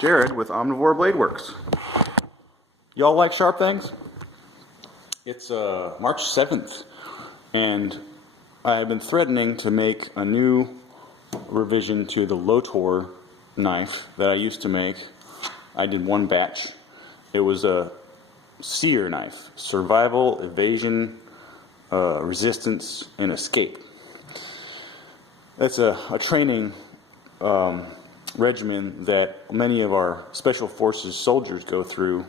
Jared with Omnivore Blade Works. Y'all like sharp things? It's March 7th, and I have been threatening to make a new revision to the Lotor knife that I used to make. I did one batch. It was a seer knife, survival, evasion, resistance, and escape. That's a training regimen that many of our special forces soldiers go through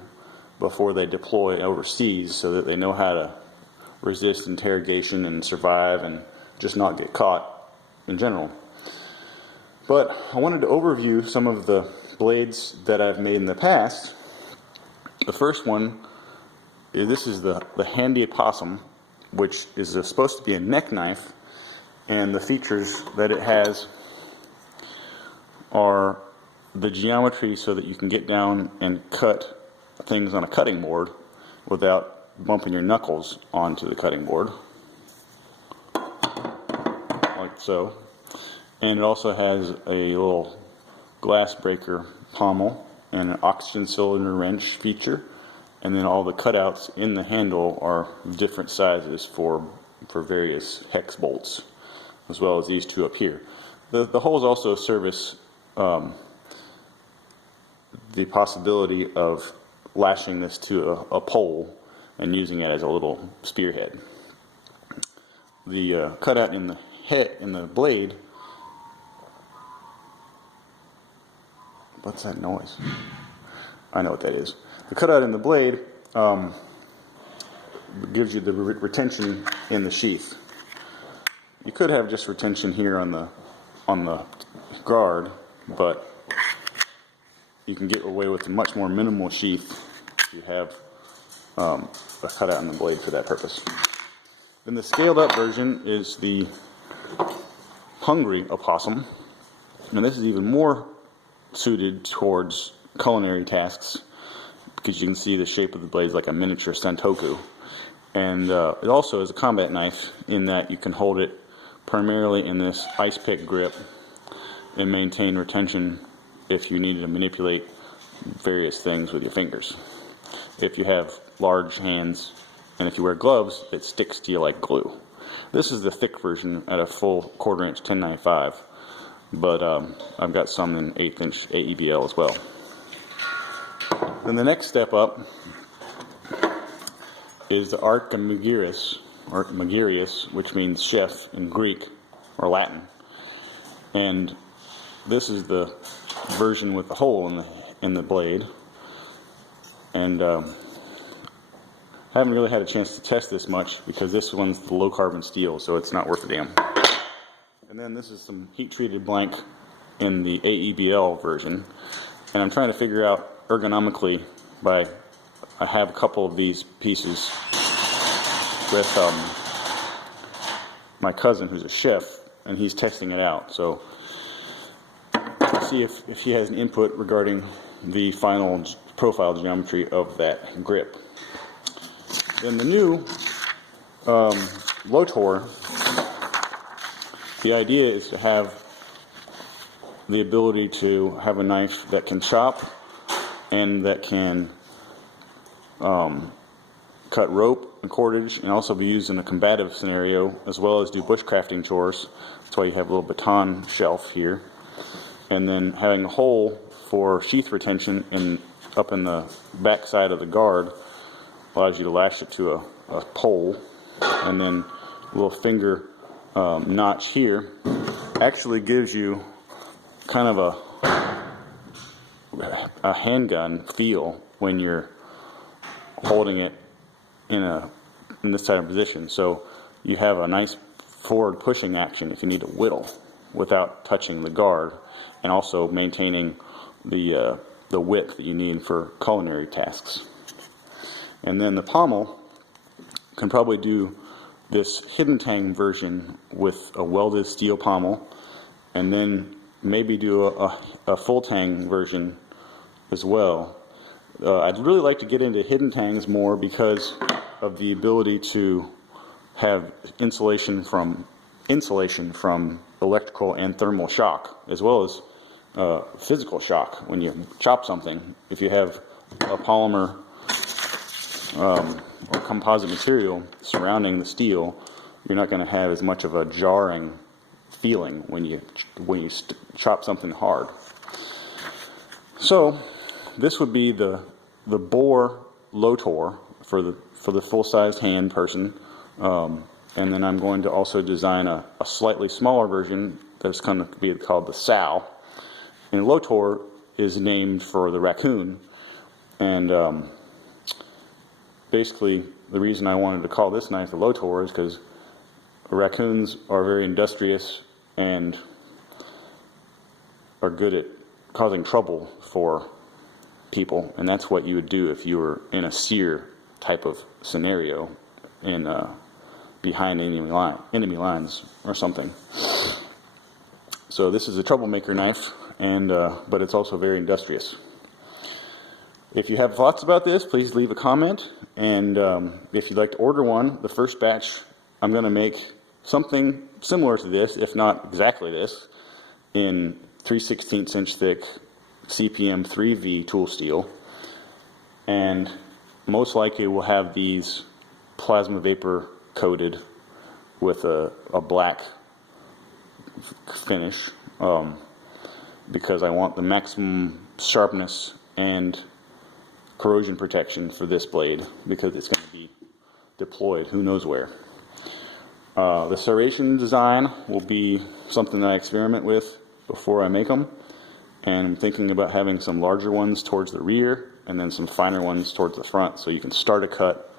before they deploy overseas, so that they know how to resist interrogation and survive and just not get caught in general. But I wanted to overview some of the blades that I've made in the past. The first one, this is the Handy Opossum, which is supposed to be a neck knife, and the features that it has are the geometry so that you can get down and cut things on a cutting board without bumping your knuckles onto the cutting board, like so. And it also has a little glass breaker pommel and an oxygen cylinder wrench feature, and then all the cutouts in the handle are different sizes for various hex bolts, as well as these two up here. The holes also service the possibility of lashing this to a pole and using it as a little spearhead. The cutout in the head, in the blade. What's that noise? I know what that is. The cutout in the blade gives you the retention in the sheath. You could have just retention here on the guard, but you can get away with a much more minimal sheath if you have a cutout in the blade for that purpose. Then the scaled up version is the Hungry Opossum, and this is even more suited towards culinary tasks because you can see the shape of the blade is like a miniature santoku. And it also is a combat knife in that you can hold it primarily in this ice pick grip and maintain retention if you need to manipulate various things with your fingers. If you have large hands and if you wear gloves, it sticks to you like glue. This is the thick version at a full 1/4 inch 1095, but I've got some in 1/8 inch AEBL as well. Then the next step up is the Archimagirus, which means chef in Greek or Latin. And this is the version with the hole in the blade. And haven't really had a chance to test this much because this one's the low carbon steel, so it's not worth a damn. And then this is some heat treated blank in the AEBL version. And I'm trying to figure out ergonomically I have a couple of these pieces with my cousin who's a chef, and he's testing it out. So let's see if he has an input regarding the final profile geometry of that grip. Then the new Lotor, the idea is to have the ability to have a knife that can chop and that can cut rope and cordage, and also be used in a combative scenario as well as do bushcrafting chores. That's why you have a little baton shelf here. And then having a hole for sheath retention up in the back side of the guard allows you to lash it to a pole. And then a little finger notch here actually gives you kind of a handgun feel when you're holding it in this type of position. So you have a nice forward pushing action if you need to whittle without touching the guard, and also maintaining the width that you need for culinary tasks. And then the pommel can probably do this hidden tang version with a welded steel pommel, and then maybe do a full tang version as well. I'd really like to get into hidden tangs more because of the ability to have insulation from electrical and thermal shock, as well as physical shock when you chop something. If you have a polymer or composite material surrounding the steel, you're not going to have as much of a jarring feeling when you chop something hard. So this would be the boar Lotor for the full-sized hand person, and then I'm going to also design a slightly smaller version that's going to be called the sow. And Lotor is named for the raccoon, and basically the reason I wanted to call this knife the Lotor is because raccoons are very industrious and are good at causing trouble for people, and that's what you would do if you were in a sear type of scenario in behind enemy lines or something. So this is a troublemaker knife, and but it's also very industrious. If you have thoughts about this, please leave a comment, and if you'd like to order one, the first batch I'm going to make something similar to this, if not exactly this, in 3/16 inch thick CPM 3V tool steel, and most likely we'll have these plasma vapor coated with a black finish, because I want the maximum sharpness and corrosion protection for this blade, because it's going to be deployed who knows where. The serration design will be something that I experiment with before I make them, and I'm thinking about having some larger ones towards the rear and then some finer ones towards the front, so you can start a cut,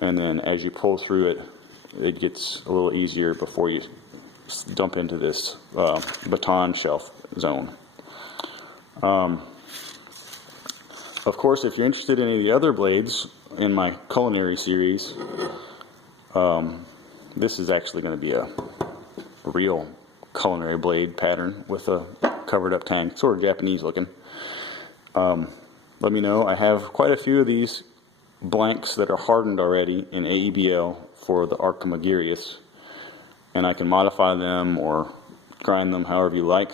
and then as you pull through it, it gets a little easier before you dump into this baton shelf zone. Of course, if you're interested in any of the other blades in my culinary series, this is actually going to be a real culinary blade pattern with a covered up tank, sort of Japanese looking. Let me know. I have quite a few of these blanks that are hardened already in AEBL for the Archimagirius, and I can modify them or grind them however you like.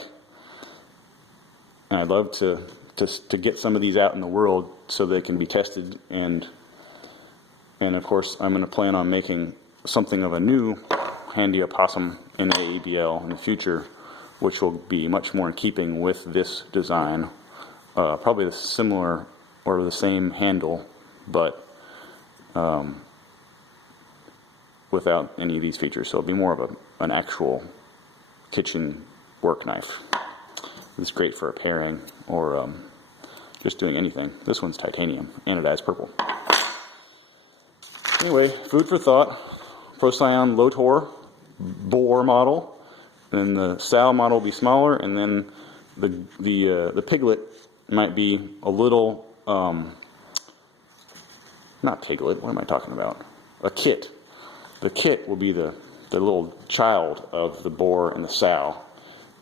And I'd love to get some of these out in the world so they can be tested, and of course I'm going to plan on making something of a new handy opossum in AEBL in the future, which will be much more in keeping with this design. Probably the similar or the same handle, but without any of these features. So it'll be more of an actual kitchen work knife. It's great for a paring or just doing anything. This one's titanium, anodized purple. Anyway, food for thought. Procyon Lotor boar model, then the sow model will be smaller, and then the piglet might be a little not piglet. What am I talking about? A kit. The kit will be the little child of the boar and the sow,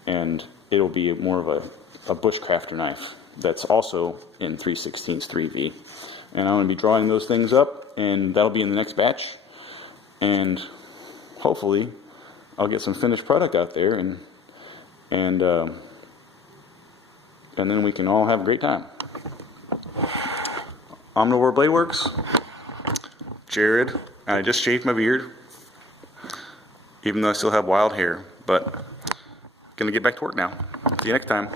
and it'll be more of a bushcrafter knife that's also in 3/16 3V. And I'm going to be drawing those things up, and that'll be in the next batch. And hopefully I'll get some finished product out there, and then we can all have a great time. Omnivore Blade Works, Jared. I just shaved my beard, even though I still have wild hair, but gonna get back to work now. See you next time.